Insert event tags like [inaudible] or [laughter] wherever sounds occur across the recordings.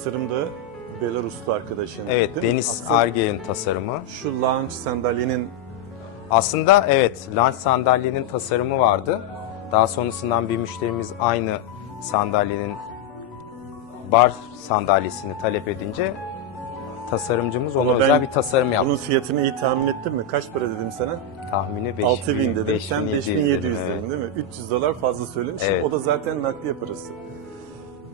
tasarım da Belaruslu arkadaşın. Evet, değil mi? Deniz Aslında Arge'nin tasarımı. Şu lounge sandalyenin Aslında evet, lunch sandalyenin tasarımı vardı. Daha sonrasından bir müşterimiz aynı sandalyenin bar sandalyesini talep edince tasarımcımız ona Ama ben özel bir tasarım yaptı. bunun fiyatını iyi tahmin ettin mi? Kaç para dedim sana? Tahmini 5000 6000 dedim. Sen 5700 dedim, dedin değil mi? 300 dolar fazla söylemişsin. Evet. O da zaten nakliye parası.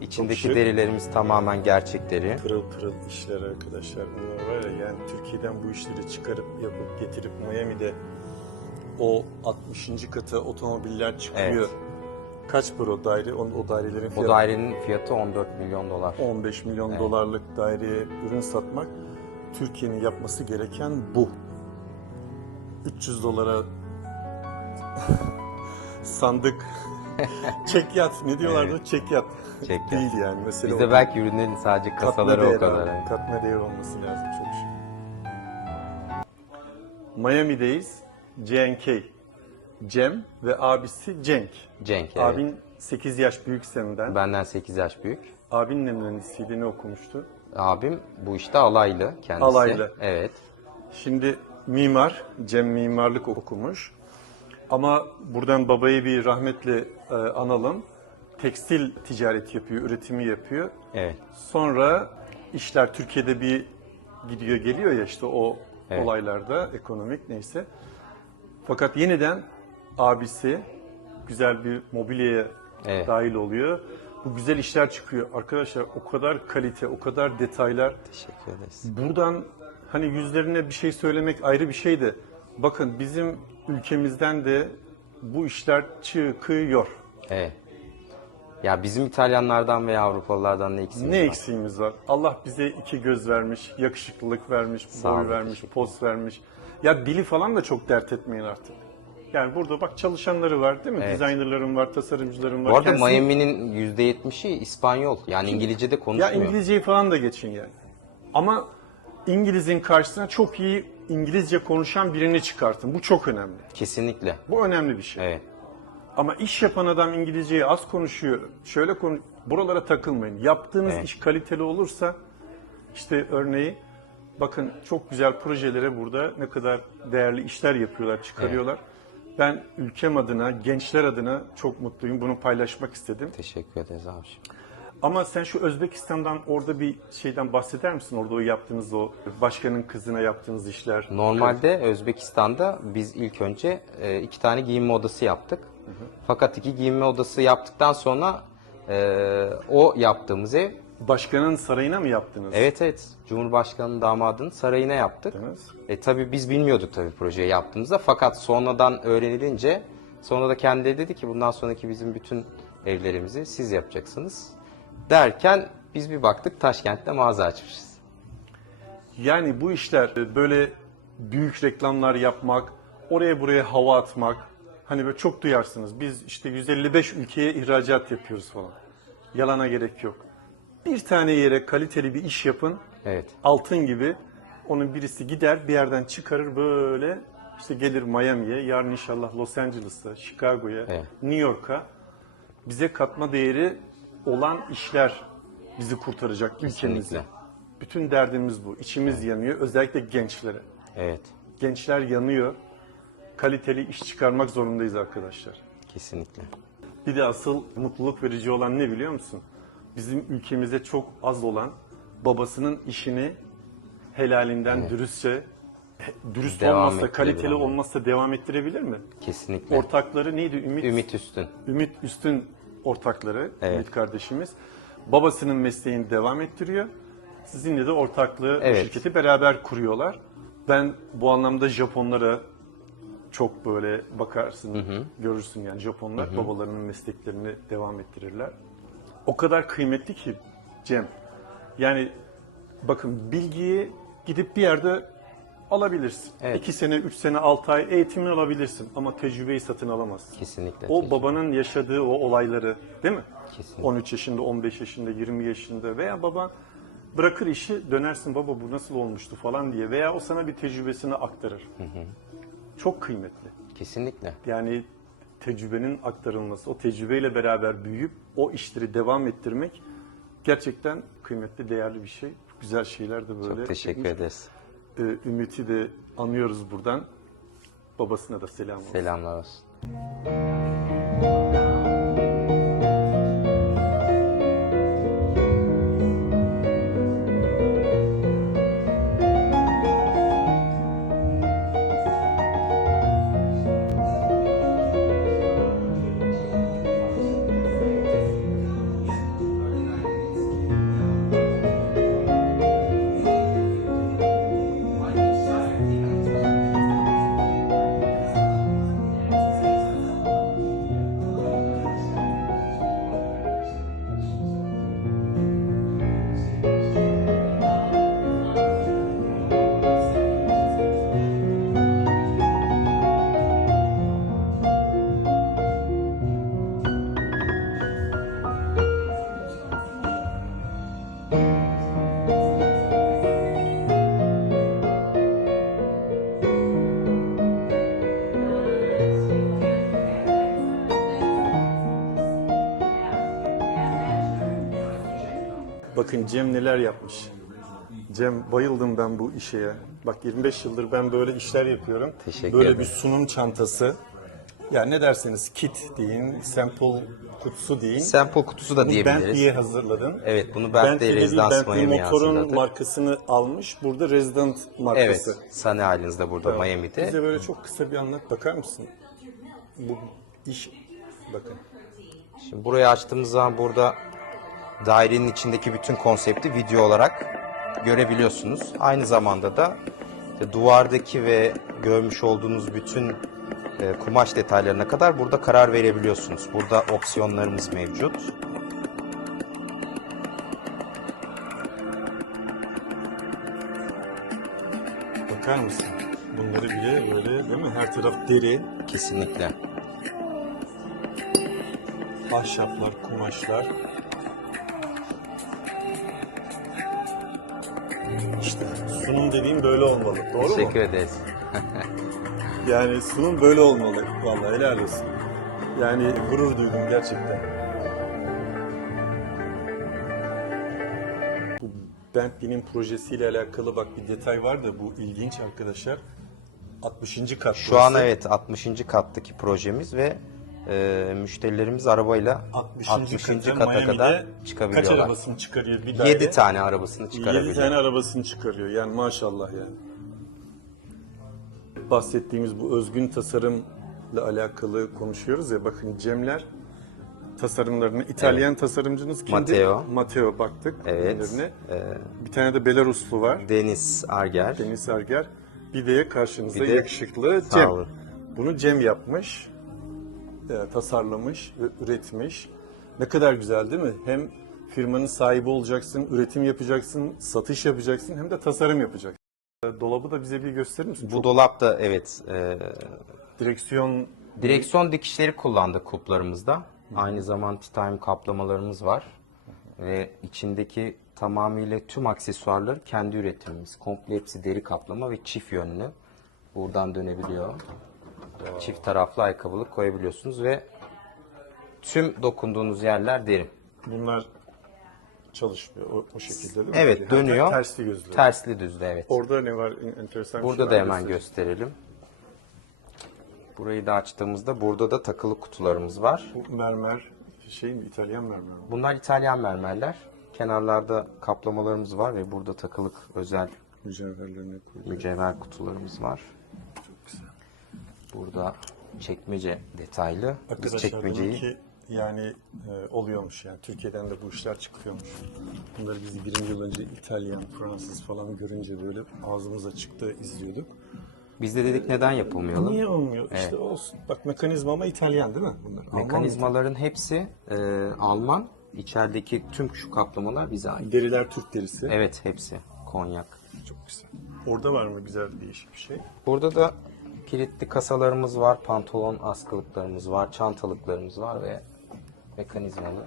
İçindeki şık. derilerimiz tamamen gerçek deri. Pırıl pırıl işler arkadaşlar. Bunlar var ya yani Türkiye'den bu işleri çıkarıp yapıp getirip Miami'de o 60. kata otomobiller çıkıyor. Evet. Kaç para o daire? O, o dairelerin O fiyatı dairenin fiyatı 14 milyon dolar. 15 milyon Evet. dolarlık daireye ürün satmak Türkiye'nin yapması gereken bu. 300 dolara sandık [laughs] çekyat ne diyorlardı Evet. çekyat. Çekyat. Değil yani mesela Bizde belki ürünlerin sadece kasaları o kadar. evet. Katma değer olması lazım çok şey. Miami'deyiz. CNK. Cem ve abisi Cenk. Cenk evet. Abin 8 yaş büyük senden. Benden 8 yaş büyük. Abin ne mühendisiydi ne okumuştu? Abim bu işte alaylı kendisi. Alaylı. Evet. Şimdi mimar, Cem mimarlık okumuş. Ama buradan babayı bir rahmetle e, analım. Tekstil ticareti yapıyor, üretimi yapıyor. Evet. Sonra işler Türkiye'de bir gidiyor geliyor ya işte o Evet. olaylarda ekonomik neyse. Fakat yeniden abisi güzel bir mobilyaya Evet. dahil oluyor. Bu güzel işler çıkıyor. Arkadaşlar o kadar kalite, o kadar detaylar. Teşekkür ederiz. Buradan hani yüzlerine bir şey söylemek ayrı bir şey de bakın bizim ülkemizden de bu işler çıkıyor. Evet. Ya bizim İtalyanlardan veya Avrupalılardan ne eksiğimiz Ne var? eksiğimiz var? Allah bize iki göz vermiş, yakışıklılık vermiş, Sağ boy olun, vermiş, poz vermiş. Ya dili falan da çok dert etmeyin artık. Yani burada bak çalışanları var değil mi? Evet. Designerlarım var, tasarımcılarım var. Bu arada Kendisi- Miami'nin %70'i İspanyol. Yani İngilizce'de Ya konuşmuyor. İngilizceyi falan da geçin yani. Ama İngiliz'in karşısına çok iyi İngilizce konuşan birini çıkartın. Bu çok önemli. Kesinlikle. Bu önemli bir şey. Evet. Ama iş yapan adam İngilizceyi az konuşuyor. Şöyle konu buralara takılmayın. Yaptığınız Evet. iş kaliteli olursa işte örneği bakın çok güzel projelere burada ne kadar değerli işler yapıyorlar, çıkarıyorlar. Ben ülkem adına, gençler adına çok mutluyum. Bunu paylaşmak istedim. Teşekkür ederiz abi. Ama sen şu Özbekistan'dan orada bir şeyden bahseder misin? Orada o yaptığınız o başkanın kızına yaptığınız işler. Normalde Özbekistan'da biz ilk önce e, iki tane giyinme odası yaptık. Fakat iki giyinme odası yaptıktan sonra e, o yaptığımız ev Başkanın sarayına mı yaptınız? evet evet Cumhurbaşkanı'nın damadının sarayına yaptık. Yaptınız. E tabi biz bilmiyorduk tabi projeyi yaptığımızda fakat sonradan öğrenilince sonra da kendileri dedi ki bundan sonraki bizim bütün evlerimizi siz yapacaksınız. Derken biz bir baktık Taşkent'te mağaza açmışız. Yani bu işler e, böyle büyük reklamlar yapmak, oraya buraya hava atmak, hani böyle çok duyarsınız. Biz işte 155 ülkeye ihracat yapıyoruz falan. Yalana gerek yok. Bir tane yere kaliteli bir iş yapın, Evet. altın gibi. Onun birisi gider bir yerden çıkarır böyle işte gelir Miami'ye, yarın inşallah Los Angeles'a, Chicago'ya, Evet. New York'a bize katma değeri olan işler bizi kurtaracak ülkemizi. Kesinlikle. Bütün derdimiz bu. İçimiz yanıyor. Özellikle gençlere. Evet. Gençler yanıyor. Kaliteli iş çıkarmak zorundayız arkadaşlar. Kesinlikle. Bir de asıl mutluluk verici olan ne biliyor musun? Bizim ülkemizde çok az olan babasının işini helalinden dürüstçe dürüst Devam olmazsa, kaliteli ettirebilen. olmazsa devam ettirebilir mi? Kesinlikle. Ortakları neydi? Ümit, Ümit Üstün. Ümit Üstün ortakları, Evet. Ümit kardeşimiz. Babasının mesleğini devam ettiriyor. Sizinle de ortaklığı, bu Evet. şirketi beraber kuruyorlar. Ben bu anlamda Japonlara çok böyle bakarsın, görürsün yani Japonlar babalarının mesleklerini devam ettirirler. O kadar kıymetli ki Cem. Yani bakın bilgiyi gidip bir yerde alabilirsin. Evet. İki sene, üç sene, altı ay eğitimini alabilirsin ama tecrübeyi satın alamazsın. Kesinlikle. O tecrübe. babanın yaşadığı o olayları değil mi? Kesinlikle. 13 yaşında, 15 yaşında, 20 yaşında veya baba bırakır işi dönersin baba bu nasıl olmuştu falan diye veya o sana bir tecrübesini aktarır. Çok kıymetli. Kesinlikle. Yani tecrübenin aktarılması, o tecrübeyle beraber büyüyüp o işleri devam ettirmek gerçekten kıymetli, değerli bir şey. Güzel şeyler de böyle. Çok teşekkür ederiz. Ee, Ümit'i de anıyoruz buradan. Babasına da selam olsun. Selamlar olsun. Bakın Cem neler yapmış. Cem bayıldım ben bu işe. Bak 25 yıldır ben böyle işler yapıyorum. Teşekkür böyle ederim. bir sunum çantası. Ya ne derseniz kit deyin, sample kutusu deyin. Sample kutusu da Bunu diyebiliriz. Bentley'e hazırladın. Evet bunu Bentley Bentley Residence Bentley Miami'ye motorun hazırladık. markasını almış. Burada Resident markası. Evet, Sunny Islands'da burada Miami'de. Bize böyle çok kısa bir anlat bakar mısın? Bu iş bakın. Şimdi burayı açtığımız zaman burada dairenin içindeki bütün konsepti video olarak görebiliyorsunuz. Aynı zamanda da işte duvardaki ve görmüş olduğunuz bütün e, kumaş detaylarına kadar burada karar verebiliyorsunuz. Burada opsiyonlarımız mevcut. Bakar mısın? Bunları bile böyle değil mi? Her taraf deri, Kesinlikle. ahşaplar, kumaşlar. İşte sunum dediğim böyle olmalı. Doğru mu? Teşekkür ederiz. [laughs] Yani sunum böyle olmalı. Vallahi helal olsun. Yani gurur duydum gerçekten. Bu Bentley'nin projesiyle alakalı bak bir detay var da bu ilginç arkadaşlar. 60. kat. Şu an burası. evet 60. kattaki projemiz ve e, müşterilerimiz arabayla 60. 60. kata, kata Miami'de kadar Kaç çıkabiliyorlar. arabasını çıkarıyor bir daire? 7 tane arabasını 7 çıkarabiliyor. tane arabasını çıkarıyor. Yani maşallah yani. Bahsettiğimiz bu özgün tasarımla alakalı konuşuyoruz ya. Bakın Cemler tasarımlarını İtalyan tasarımcınız kimdi? Matteo. Matteo baktık. Evet. ürünlerine. Bir tane de Belaruslu var. Deniz Arger. Deniz Erger. Bir de karşınızda Bir de- yakışıklı Cem. olun. Bunu Cem yapmış, e, tasarlamış ve üretmiş. Ne kadar güzel değil mi? Hem firmanın sahibi olacaksın, üretim yapacaksın, satış yapacaksın hem de tasarım yapacaksın. E, Dolabı da bize bir gösterir misin? Bu Çok dolap da evet e, direksiyon direksiyon dikişleri kullandık kuplarımızda. Aynı zamanda titanium kaplamalarımız var. Ve içindeki tamamıyla tüm aksesuarlar kendi üretimimiz. Komple hepsi deri kaplama ve çift yönlü. Buradan dönebiliyor. Çift taraflı ayakkabılık koyabiliyorsunuz ve tüm dokunduğunuz yerler deri. bunlar çalışmıyor o, o şekilde değil mi? Evet Ha, dönüyor. Tersli gözlü. Tersli düzlü evet. Orada ne var en- enteresan Burada şey da hemen göster. gösterelim. Burayı da açtığımızda burada da takılı kutularımız var. Bu mermer şey mi? İtalyan mermer mi? Bunlar İtalyan mermerler. Kenarlarda kaplamalarımız var ve burada takılık özel Mücevherlerine mücevher kutularımız var. Çok güzel. Burada çekmece detaylı. Biz Arkadaşlar çekmeceyi demek ki yani e, oluyormuş yani Türkiye'den de bu işler çıkıyormuş. Bunları biz 20 yıl önce İtalyan, Fransız falan görünce böyle ağzımıza çıktı izliyorduk. biz de dedik neden yapılmayalım? Niye olmuyor? İşte olsun. Bak mekanizma ama İtalyan değil mi bunlar? Alman? Mekanizmaların hepsi e, Alman. İçerideki tüm şu kaplamalar bize ait. Deriler Türk derisi. Evet hepsi konyak. Çok güzel. Orada var mı güzel değişik bir şey? Burada da kilitli kasalarımız var, pantolon askılıklarımız var, çantalıklarımız var ve mekanizmalı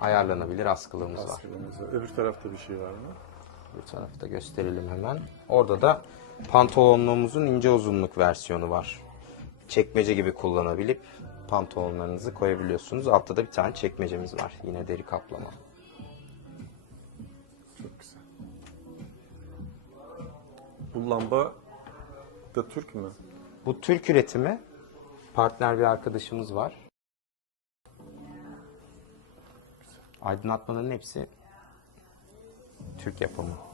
ayarlanabilir askılığımız, askılığımız var. var. Öbür tarafta bir şey var mı? Öbür tarafta gösterelim hemen. Orada da pantolonluğumuzun ince uzunluk versiyonu var. Çekmece gibi kullanabilip pantolonlarınızı koyabiliyorsunuz. Altta da bir tane çekmecemiz var. Yine deri kaplama. Çok güzel. Bu lamba da Türk mü? Bu Türk üretimi. Partner bir arkadaşımız var. Aydınlatmaların hepsi Türk yapımı.